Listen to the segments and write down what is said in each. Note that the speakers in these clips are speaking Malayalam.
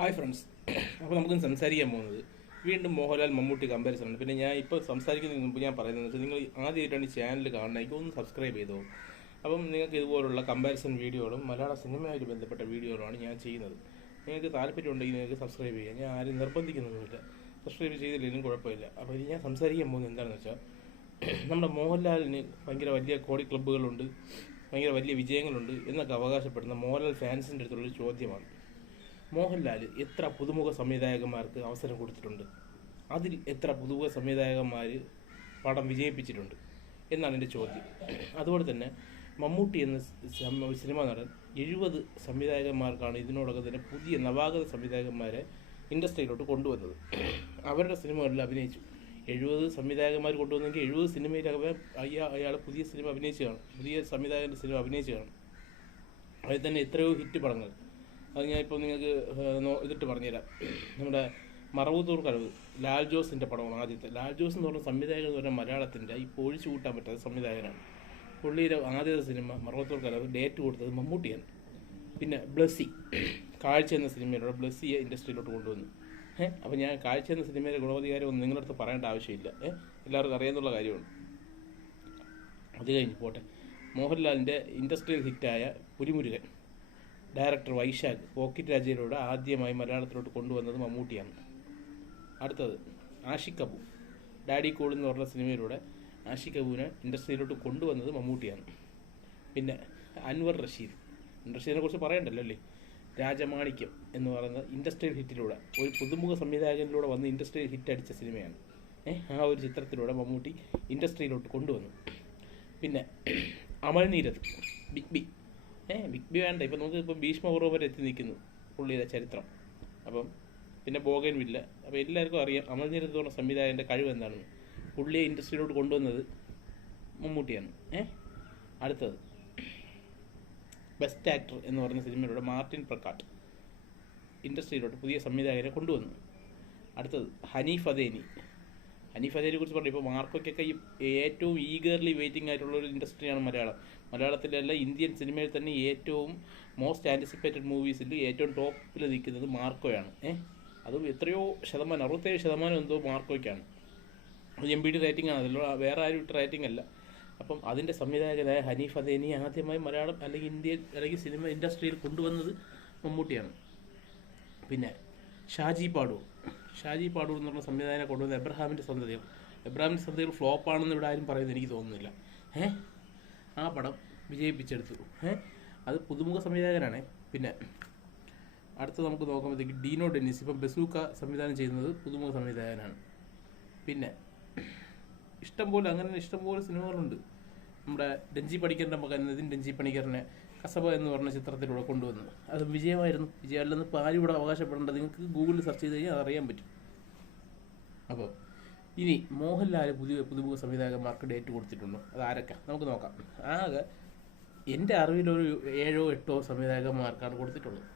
Hi friends. അപ്പോൾ നമുക്ക് സംസാരിക്കാൻ പോകുന്നത് വീണ്ടും മോഹൻലാൽ മമ്മൂട്ടി കമ്പാരിസൺ ആണ്. പിന്നെ ഞാൻ ഇപ്പോൾ സംസാരിക്കുന്നതിന് മുമ്പ് ഞാൻ പറയുന്നത് വെച്ചാൽ നിങ്ങൾ ആദ്യമായിട്ടാണ് ഈ ചാനൽ കാണണമെങ്കിൽ ഒന്ന് സബ്സ്ക്രൈബ് ചെയ്തോ. അപ്പം നിങ്ങൾക്ക് ഇതുപോലുള്ള കമ്പാരിസൺ വീഡിയോകളും മലയാള സിനിമയുമായി ബന്ധപ്പെട്ട വീഡിയോകളുമാണ് ഞാൻ ചെയ്യുന്നത്. നിങ്ങൾക്ക് താല്പര്യമുണ്ടെങ്കിൽ നിങ്ങൾക്ക് സബ്സ്ക്രൈബ് ചെയ്യാം. ഞാൻ ആരും നിർബന്ധിക്കുന്നൊന്നുമില്ല. സബ്സ്ക്രൈബ് ചെയ്തില്ലെങ്കിലും കുഴപ്പമില്ല. അപ്പോൾ ഇത് ഞാൻ സംസാരിക്കാൻ പോകുന്നത് എന്താണെന്ന് വെച്ചാൽ, നമ്മുടെ മോഹൻലാലിന് ഭയങ്കര വലിയ കോടി ക്ലബ്ബുകളുണ്ട്, ഭയങ്കര വലിയ വിജയങ്ങളുണ്ട് എന്നൊക്കെ അവകാശപ്പെടുന്ന മോഹൻലാൽ ഫാൻസിൻ്റെ അടുത്തുള്ളൊരു ചോദ്യമാണ്: മോഹൻലാൽ എത്ര പുതുമുഖ സംവിധായകന്മാർക്ക് അവസരം കൊടുത്തിട്ടുണ്ട്? അതിൽ എത്ര പുതുമുഖ സംവിധായകന്മാർ പടം വിജയിപ്പിച്ചിട്ടുണ്ട് എന്നാണ് എൻ്റെ ചോദ്യം. അതുപോലെ തന്നെ മമ്മൂട്ടി എന്ന സിനിമാ നടൻ 70 സംവിധായകന്മാർക്കാണ് ഇതിനോടൊക്കെ തന്നെ പുതിയ നവാഗത സംവിധായകന്മാരെ ഇൻഡസ്ട്രിയിലോട്ട് കൊണ്ടുവന്നത്. അവരുടെ സിനിമകളിൽ അഭിനയിച്ചു. 70 സംവിധായകന്മാർ കൊണ്ടുവന്നെങ്കിൽ 70 സിനിമയിലൊക്കെ അയാൾ പുതിയ സിനിമ അഭിനയിച്ചു കാണും, പുതിയ സംവിധായകൻ്റെ സിനിമ അഭിനയിച്ചു കാണും. അതിൽ തന്നെ എത്രയോ ഹിറ്റ് പടങ്ങൾ. അത് ഞാനിപ്പോൾ നിങ്ങൾക്ക് ഇതിട്ട് പറഞ്ഞുതരാം. നമ്മുടെ മറവത്തൂർ കടവ് ലാൽ ജോസിൻ്റെ പടമാണ് ആദ്യത്തെ. ലാൽ ജോസ് എന്ന് പറഞ്ഞ സംവിധായകൻ എന്ന് പറഞ്ഞാൽ മലയാളത്തിൻ്റെ ഇപ്പോൾ ഒഴിച്ചു കൂട്ടാൻ പറ്റാത്ത സംവിധായകനാണ്. പുള്ളിയുടെ ആദ്യത്തെ സിനിമ മറവത്തൂർ കടവ് ഡേറ്റ് കൊടുത്തത് മമ്മൂട്ടിയാണ്. പിന്നെ ബ്ലസ്സി, കാഴ്ച എന്ന സിനിമയിലൂടെ ബ്ലസ്സിയെ ഇൻഡസ്ട്രിയിലോട്ട് കൊണ്ടുവന്നു. അപ്പോൾ ഞാൻ കാഴ്ച എന്ന സിനിമയിലെ ഗുണവധികാരം ഒന്നും നിങ്ങളുടെ അടുത്ത് പറയേണ്ട ആവശ്യമില്ല. എല്ലാവർക്കും അറിയാന്നുള്ള കാര്യമാണ്. അത് കഴിഞ്ഞ് പോട്ടെ. മോഹൻലാലിൻ്റെ ഇൻഡസ്ട്രിയൽ ഹിറ്റായ പുലിമുരുകൻ ഡയറക്ടർ വൈശാഖ് പോക്കറ്റ് രാജയിലൂടെ ആദ്യമായി മലയാളത്തിലോട്ട് കൊണ്ടുവന്നത് മമ്മൂട്ടിയാണ്. അടുത്തത് ആഷിഖ് കപൂർ, ഡാഡി കൂൾ എന്ന് പറഞ്ഞ സിനിമയിലൂടെ ആഷിഖ് കപൂറിനെ ഇൻഡസ്ട്രിയിലോട്ട് കൊണ്ടുവന്നത് മമ്മൂട്ടിയാണ്. പിന്നെ അൻവർ റഷീദിനെ കുറിച്ച് പറയണ്ടല്ലോ അല്ലേ. രാജമാണിക്യം എന്ന് പറയുന്ന ഇൻഡസ്ട്രിയൽ ഹിറ്റിലൂടെ ഒരു പുതുമുഖ സംവിധായകനിലൂടെ വന്ന് ഇൻഡസ്ട്രിയൽ ഹിറ്റ് അടിച്ച സിനിമയാണ്. ആ ഒരു ചിത്രത്തിലൂടെ മമ്മൂട്ടി ഇൻഡസ്ട്രിയിലോട്ട് കൊണ്ടുവന്നു. പിന്നെ അമൽ നീരദ്, ബിഗ് ബി വേണ്ട, ഇപ്പം നമുക്ക് ഇപ്പം ഭീഷ്മപൂർവ്വ വരെ എത്തി നിൽക്കുന്നു പുള്ളിയുടെ ചരിത്രം. അപ്പം പിന്നെ ബോഗൻവില്ല. അപ്പോൾ എല്ലാവർക്കും അറിയാം അമൽ നീരദ് പറഞ്ഞ സംവിധായകൻ്റെ കഴിവ് എന്താണെന്ന്. പുള്ളിയെ ഇൻഡസ്ട്രിയിലോട്ട് കൊണ്ടുവന്നത് മമ്മൂട്ടിയാണ്. അടുത്തത് ബെസ്റ്റ് ആക്ടർ എന്ന് പറഞ്ഞ സിനിമയിലൂടെ മാർട്ടിൻ പ്രക്കാട്ട് ഇൻഡസ്ട്രിയിലോട്ട് പുതിയ സംവിധായകനെ കൊണ്ടുവന്നു. അടുത്തത് ഹനീഫ് അദേനി കുറിച്ച് പറഞ്ഞു. ഇപ്പോൾ മാർക്കോയ്ക്കൊക്കെ ഏറ്റവും ഈഗർലി വെയിറ്റിംഗ് ആയിട്ടുള്ള ഒരു ഇൻഡസ്ട്രിയാണ് മലയാളത്തിലല്ല ഇന്ത്യൻ സിനിമയിൽ തന്നെ ഏറ്റവും മോസ്റ്റ് ആൻറ്റിസിപ്പേറ്റഡ് മൂവീസിൽ ഏറ്റവും ടോപ്പിൽ നിൽക്കുന്നത് മാർക്കോയാണ്. അത് എത്രയോ ശതമാനം, 67% എന്തോ മാർക്കോയ്ക്കാണ്. MBD റേറ്റിംഗ് ആണ്, അതിലോ വേറെ ആരും ഇട്ട റേറ്റിംഗ് അല്ല. അപ്പം അതിൻ്റെ സംവിധായകനായ ഹനീഫ് അദേനി ആദ്യമായി മലയാളം അല്ലെങ്കിൽ ഇന്ത്യൻ അല്ലെങ്കിൽ സിനിമ ഇൻഡസ്ട്രിയിൽ കൊണ്ടുവന്നത് മമ്മൂട്ടിയാണ്. പിന്നെ ഷാജി പാടൂർ എന്ന് പറഞ്ഞ സംവിധായകനെ കൊണ്ടുവന്ന എബ്രഹാമിൻ്റെ സന്തതികൾ ഫ്ലോപ്പാണെന്ന് ഇവിടെ ആരും പറയുന്നത് എനിക്ക് തോന്നുന്നില്ല. ആ പടം വിജയിപ്പിച്ചെടുത്തു. അത് പുതുമുഖ സംവിധായകനാണ്. പിന്നെ അടുത്ത് നമുക്ക് നോക്കുമ്പോഴത്തേക്ക് ഡീനോ ഡെന്നിസ്, ഇപ്പം ബസൂക്ക സംവിധാനം ചെയ്യുന്നത് പുതുമുഖ സംവിധായകനാണ്. പിന്നെ ഇഷ്ടംപോലെ സിനിമകളുണ്ട്. നമ്മുടെ രഞ്ജി പണിക്കറിൻ്റെ മകൻ രഞ്ജി പണിക്കറിനെ കസബ എന്ന് പറഞ്ഞ ചിത്രത്തിലൂടെ കൊണ്ടുവന്നു. അത് വിജയമായിരുന്നു. വിജയമല്ലെന്ന് ഇപ്പോൾ ആരും ഇവിടെ അവകാശപ്പെടേണ്ടത്. നിങ്ങൾക്ക് ഗൂഗിളിൽ സെർച്ച് ചെയ്ത് കഴിഞ്ഞാൽ അതറിയാൻ പറ്റും. അപ്പോൾ ഇനി മോഹൻലാൽ പുതുമുഖ സംവിധായകന്മാർക്ക് ഡേറ്റ് കൊടുത്തിട്ടുണ്ടോ? അത് ആരൊക്കെ നമുക്ക് നോക്കാം. ആകെ എൻ്റെ അറിവിലൊരു 7-8 സംവിധായകന്മാർക്കാണ് കൊടുത്തിട്ടുള്ളത്.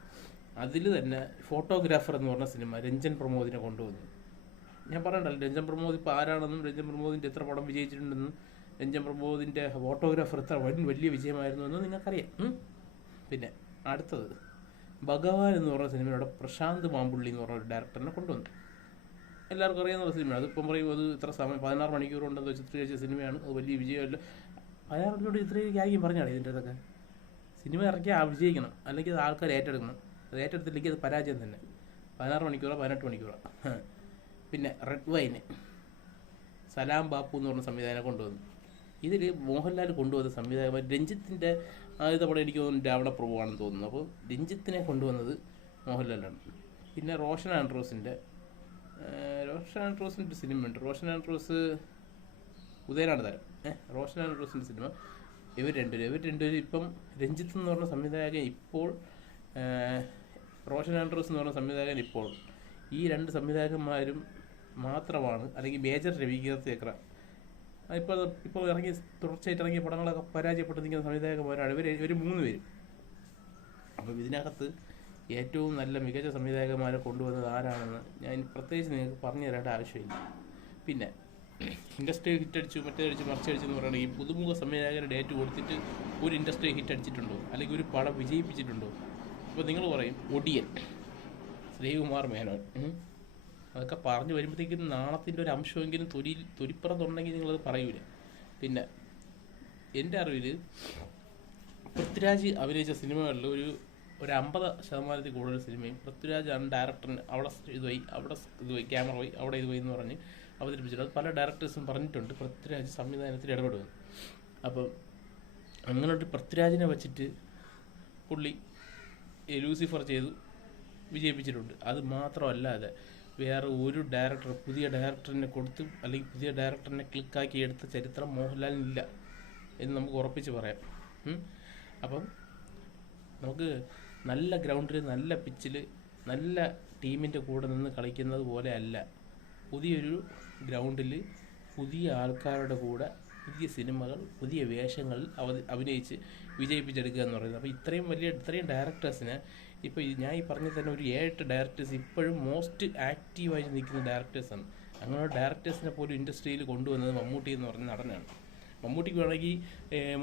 അതിൽ തന്നെ ഫോട്ടോഗ്രാഫർ എന്ന് പറഞ്ഞ സിനിമ രഞ്ജൻ പ്രമോദിനെ കൊണ്ടുവന്നു. ഞാൻ പറയണ്ടല്ലോ രഞ്ജൻ പ്രമോദ് ഇപ്പോൾ ആരാണെന്നും രഞ്ജൻ പ്രമോദിൻ്റെ എത്ര പടം വിജയിച്ചിട്ടുണ്ടെന്നും രഞ്ജൻ പ്രമോദിൻ്റെ ഫോട്ടോഗ്രാഫർ എത്ര വലിയ വിജയമായിരുന്നു എന്ന് നിങ്ങൾക്കറിയാം. പിന്നെ അടുത്തത് ഭഗവാൻ എന്ന് പറഞ്ഞ സിനിമയുടെ പ്രശാന്ത് മാമ്പുള്ളി എന്ന് പറഞ്ഞ ഒരു ഡയറക്ടറിനെ കൊണ്ടുവന്നു. എല്ലാവർക്കും അറിയാവുന്ന സിനിമയാണ്. അതിപ്പം പറയും അത് ഇത്ര സമയം 16 മണിക്കൂറുണ്ടെന്ന് ചിത്രീകരിച്ച സിനിമയാണ്. അത് വലിയ വിജയമല്ല. 16 മണിക്കൂർ ചിത്രീകരിക്കാമെങ്കിൽ പറഞ്ഞാണ് ഇതിൻ്റെ ഇതൊക്കെ. സിനിമ ഇറക്കിയാൽ വിജയിക്കണം, അല്ലെങ്കിൽ അത് ആൾക്കാർ ഏറ്റെടുക്കണം. അത് ഏറ്റെടുത്തില്ലെങ്കിൽ അത് പരാജയം തന്നെ. 16 മണിക്കൂറോ 18 മണിക്കൂറോ. പിന്നെ റെഡ് വൈന് സലാം ബാപ്പു എന്ന് പറഞ്ഞ സംവിധായകനെ കൊണ്ടുവന്നു. ഇതിൽ മോഹൻലാൽ കൊണ്ടുവന്ന സംവിധായകന്മാർ രഞ്ജിത്തിൻ്റെ ആദ്യത്തെ പടം എനിക്ക് തോന്നുന്നു രാവണ പ്രഭുവാണെന്ന് തോന്നുന്നു. അപ്പോൾ രഞ്ജിത്തിനെ കൊണ്ടുവന്നത് മോഹൻലാലാണ്. പിന്നെ റോഷൻ ആൻഡ്രോസിൻ്റെ സിനിമയുണ്ട്. റോഷൻ ആൻഡ്രോസ് ഉദയനാണ് താരം. റോഷൻ ആൻഡ്രോസിൻ്റെ സിനിമ. ഇവർ രണ്ടുപേരും ഇപ്പം രഞ്ജിത്ത് എന്ന് പറഞ്ഞ സംവിധായകൻ ഇപ്പോൾ, റോഷൻ ആൻഡ്രോസ് എന്ന് പറഞ്ഞ സംവിധായകൻ ഇപ്പോൾ, ഈ 2 സംവിധായകന്മാരും മാത്രമാണ്, അല്ലെങ്കിൽ മേജർ രവികീർത്തി ചക്ര ഇപ്പോൾ തുടർച്ചയായിട്ട് ഇറങ്ങിയ പടങ്ങളൊക്കെ പരാജയപ്പെട്ട് നിൽക്കുന്ന സംവിധായകന്മാരാണ് ഇവർ 3 പേരും. അപ്പം ഇതിനകത്ത് ഏറ്റവും നല്ല മികച്ച സംവിധായകന്മാരെ കൊണ്ടുവന്നത് ആരാണെന്ന് ഞാൻ പ്രത്യേകിച്ച് നിങ്ങൾക്ക് പറഞ്ഞു തരേണ്ട ആവശ്യമില്ല. പിന്നെ ഇൻഡസ്ട്രി ഹിറ്റടിച്ചു, മറിച്ചടിച്ചു എന്ന് പറയുന്നത് ഈ പുതുമുഖ സംവിധായകരുടെ ഡേറ്റ് കൊടുത്തിട്ട് ഒരു ഇൻഡസ്ട്രി ഹിറ്റ് അടിച്ചിട്ടുണ്ടോ അല്ലെങ്കിൽ ഒരു പടം വിജയിപ്പിച്ചിട്ടുണ്ടോ? ഇപ്പോൾ നിങ്ങൾ പറയും ഒടിയൻ രവികുമാർ മേനോൻ. അതൊക്കെ പറഞ്ഞു വരുമ്പോഴത്തേക്കും നാണത്തിൻ്റെ ഒരു അംശമെങ്കിലും തൊലിപ്പുറത്തുണ്ടെങ്കിൽ നിങ്ങളത് പറയൂല. പിന്നെ എൻ്റെ അറിവിൽ പൃഥ്വിരാജ് അഭിനയിച്ച സിനിമകളിൽ ഒരു 50% കൂടുതൽ സിനിമയും പൃഥ്വിരാജാണ് ഡയറക്ടറിന് അവിടെ ക്യാമറ പോയി അവിടെ ഇത് പോയി എന്ന് പറഞ്ഞ് അവതരിപ്പിച്ചിട്ടുണ്ട്. പല ഡയറക്ടേഴ്സും പറഞ്ഞിട്ടുണ്ട് പൃഥ്വിരാജ് സംവിധാനത്തിൽ ഇടപെടുമെന്ന്. അപ്പം അങ്ങനൊരു പൃഥ്വിരാജിനെ വച്ചിട്ട് പുള്ളി ലൂസിഫർ ചെയ്തു വിജയിപ്പിച്ചിട്ടുണ്ട്. അത് മാത്രമല്ലാതെ വേറെ ഒരു പുതിയ ഡയറക്ടറിനെ കൊടുത്ത് അല്ലെങ്കിൽ പുതിയ ഡയറക്ടറിനെ ക്ലിക്കാക്കി എടുത്ത ചരിത്രം മോഹൻലാലിനില്ല എന്ന് നമുക്ക് ഉറപ്പിച്ച് പറയാം. അപ്പം നമുക്ക് നല്ല ഗ്രൗണ്ടിൽ നല്ല പിച്ചിൽ നല്ല ടീമിൻ്റെ കൂടെ നിന്ന് കളിക്കുന്നത് പോലെ അല്ല, പുതിയൊരു ഗ്രൗണ്ടിൽ പുതിയ ആൾക്കാരുടെ കൂടെ പുതിയ സിനിമകൾ പുതിയ വേഷങ്ങളിൽ അഭിനയിച്ച് വിജയിപ്പിച്ചെടുക്കുക എന്ന് പറയുന്നത്. അപ്പോൾ ഇത്രയും ഡയറക്ടേഴ്സിനെ ഇപ്പോൾ ഞാൻ ഈ പറഞ്ഞ തന്നെ ഒരു 7 ഡയറക്ടേഴ്സ് ഇപ്പോഴും മോസ്റ്റ് ആക്റ്റീവായി നിൽക്കുന്ന ഡയറക്ടേഴ്സാണ്. അങ്ങനെ ഡയറക്ടേഴ്സിനെ പോലും ഇൻഡസ്ട്രിയിൽ കൊണ്ടുവന്നത് മമ്മൂട്ടി എന്ന് പറഞ്ഞ നടനാണ്. മമ്മൂട്ടിക്ക് വേണമെങ്കിൽ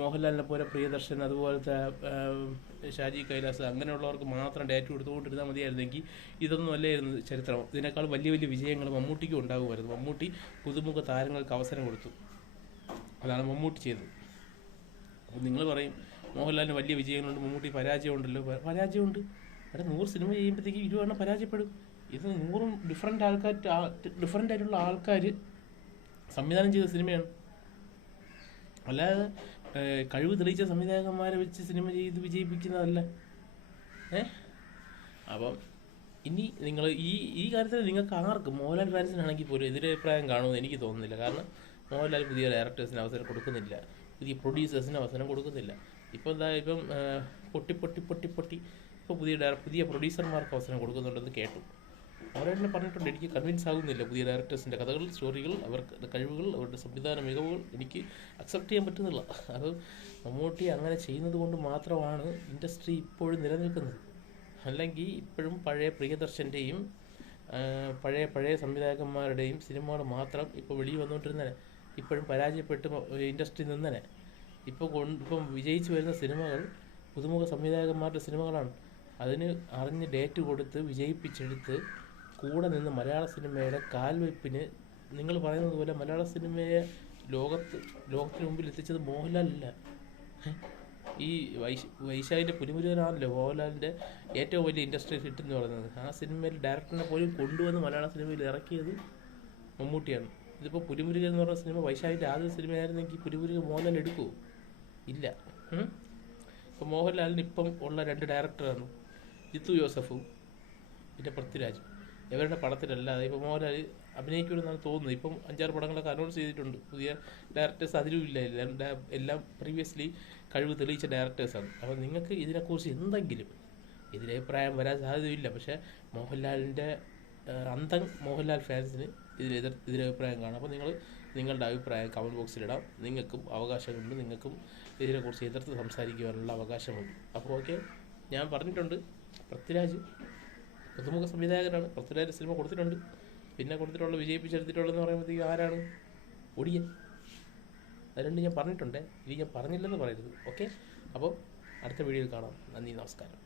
മോഹൻലാലിനെ പോലെ പ്രിയദർശൻ അതുപോലത്തെ ഷാജി കൈലാസ് അങ്ങനെയുള്ളവർക്ക് മാത്രം ഡേറ്റ് കൊടുത്തുകൊണ്ടിരുന്നാൽ മതിയായിരുന്നെങ്കിൽ ഇതൊന്നും അല്ലായിരുന്നു ചരിത്രം. ഇതിനേക്കാൾ വലിയ വലിയ വിജയങ്ങൾ മമ്മൂട്ടിക്കും ഉണ്ടാകുമായിരുന്നു. മമ്മൂട്ടി പുതുമുഖ താരങ്ങൾക്ക് അവസരം കൊടുത്തു. അതാണ് മമ്മൂട്ടി ചെയ്തത്. അപ്പോൾ നിങ്ങൾ പറയും മോഹൻലാലിന് വലിയ വിജയങ്ങളുണ്ട്, മമ്മൂട്ടി പരാജയമുണ്ടല്ലോ. പരാജയമുണ്ട്. അവിടെ 100 സിനിമ ചെയ്യുമ്പോഴത്തേക്ക് 20 പരാജയപ്പെടും. ഇത് 100 ഡിഫറൻ്റ് ആയിട്ടുള്ള ആൾക്കാർ സംവിധാനം ചെയ്ത സിനിമയാണ്. അല്ലാതെ കഴിവ് തെളിയിച്ച സംവിധായകന്മാരെ വെച്ച് സിനിമ ചെയ്ത് വിജയിപ്പിക്കുന്നതല്ല. അപ്പം ഇനി നിങ്ങൾ ഈ കാര്യത്തിൽ നിങ്ങൾക്ക് ആർക്കും മോഹൻലാൽ ഫാൻസിനാണെങ്കിൽ പോലും എതിരഭിപ്രായം കാണുമെന്ന് എനിക്ക് തോന്നുന്നില്ല. കാരണം മോഹൻലാൽ പുതിയ ഡയറക്ടേഴ്സിന് അവസരം കൊടുക്കുന്നില്ല, പുതിയ പ്രൊഡ്യൂസേഴ്സിന് അവസരം കൊടുക്കുന്നില്ല. ഇപ്പം പൊട്ടി ഇപ്പോൾ പുതിയ പ്രൊഡ്യൂസർമാർക്ക് അവസരം കൊടുക്കുന്നുണ്ടെന്ന് കേട്ടു. അവരെന്നെ പറഞ്ഞിട്ടുണ്ട്. എനിക്ക് കൺവിൻസ് ആകുന്നില്ല. പുതിയ ഡയറക്ടേഴ്സിൻ്റെ കഥകൾ, സ്റ്റോറികൾ, അവരുടെ കഴിവുകൾ, അവരുടെ സംവിധാന മികവുകൾ എനിക്ക് അക്സെപ്റ്റ് ചെയ്യാൻ പറ്റുന്നില്ല. അത് മമ്മൂട്ടി അങ്ങനെ ചെയ്യുന്നത് കൊണ്ട് മാത്രമാണ് ഇൻഡസ്ട്രി ഇപ്പോഴും നിലനിൽക്കുന്നത്. അല്ലെങ്കിൽ ഇപ്പോഴും പഴയ പ്രിയദർശൻ്റെയും പഴയ സംവിധായകന്മാരുടെയും സിനിമകൾ മാത്രം ഇപ്പോൾ വെളിയിൽ വന്നുകൊണ്ടിരുന്നേനെ. ഇപ്പോഴും പരാജയപ്പെട്ട് ഇൻഡസ്ട്രി നിന്നേനെ. ഇപ്പം വിജയിച്ചു വരുന്ന സിനിമകൾ പുതുമുഖ സംവിധായകന്മാരുടെ സിനിമകളാണ്. അതിന് അറിഞ്ഞ് ഡേറ്റ് കൊടുത്ത് വിജയിപ്പിച്ചെടുത്ത് കൂടെ നിന്ന് മലയാള സിനിമയുടെ കാൽവയ്പ്പിന് നിങ്ങൾ പറയുന്നത് പോലെ മലയാള സിനിമയെ ലോകത്തിന് മുമ്പിൽ എത്തിച്ചത് മോഹൻലാലല്ല. ഈ വൈശാഖിൻ്റെ പുലിമുരുകനാണല്ലോ മോഹൻലാലിൻ്റെ ഏറ്റവും വലിയ ഇൻഡസ്ട്രി ഹിറ്റ് എന്ന് പറയുന്നത്. ആ സിനിമയിൽ ഡയറക്ടറിനെ പോലും കൊണ്ടുവന്ന് മലയാള സിനിമയിൽ ഇറക്കിയത് മമ്മൂട്ടിയാണ്. ഇതിപ്പോൾ പുലിമുരുകൻ എന്ന് പറയുന്ന സിനിമ വൈശാഖിൻ്റെ ആദ്യ സിനിമയായിരുന്നെങ്കിൽ പുലിമുരുകൻ മോഹൻലാൽ എടുക്കുമോ? ഇല്ല. ഇപ്പോൾ മോഹൻലാലിന് ഇപ്പം ഉള്ള 2 ഡയറക്ടറാണ്, ജിത്തു ജോസഫും പിന്നെ പൃഥ്വിരാജും. ഇവരുടെ പടത്തിലല്ലാതെ ഇപ്പോൾ മോഹൻലാൽ അഭിനയിക്കുമെന്നാണ് തോന്നുന്നത്. ഇപ്പം 5-6 പടങ്ങളൊക്കെ അനൗൺസ് ചെയ്തിട്ടുണ്ട്. പുതിയ ഡയറക്ടേഴ്സ് അതിലും ഇല്ല, എല്ലാം പ്രീവിയസ്ലി കഴിവ് തെളിയിച്ച ഡയറക്ടേഴ്സാണ്. അപ്പോൾ നിങ്ങൾക്ക് ഇതിനെക്കുറിച്ച് എന്തെങ്കിലും എതിരഭിപ്രായം വരാൻ സാധ്യതയില്ല. പക്ഷേ മോഹൻലാലിൻ്റെ മോഹൻലാൽ ഫാൻസിന് എതിരഭിപ്രായം കാണാം. അപ്പോൾ നിങ്ങളുടെ അഭിപ്രായം കമൻറ്റ് ബോക്സിലിടാം. നിങ്ങൾക്കും അവകാശമുണ്ട്, നിങ്ങൾക്കും ഇതിനെക്കുറിച്ച് എതിർത്ത് സംസാരിക്കുവാനുള്ള അവകാശമുണ്ട്. അപ്പോൾ ഓക്കെ, ഞാൻ പറഞ്ഞിട്ടുണ്ട് പൃഥ്വിരാജ് പുതുമുഖ സംവിധായകനാണ്. പൃഥ്വിരാജ് സിനിമ കൊടുത്തിട്ടുണ്ട്. പിന്നെ കൊടുത്തിട്ടുള്ള വിജയിപ്പിച്ചെടുത്തിട്ടുള്ളതെന്ന് പറയുമ്പോഴത്തേക്കും ആരാണ്? ഒടിയൻ. അതുകൊണ്ട് ഞാൻ പറഞ്ഞിട്ടുണ്ട്. ഇനി ഞാൻ പറഞ്ഞില്ലെന്ന് പറയരുത്. ഓക്കെ, അപ്പോൾ അടുത്ത വീഡിയോയിൽ കാണാം. നന്ദി, നമസ്കാരം.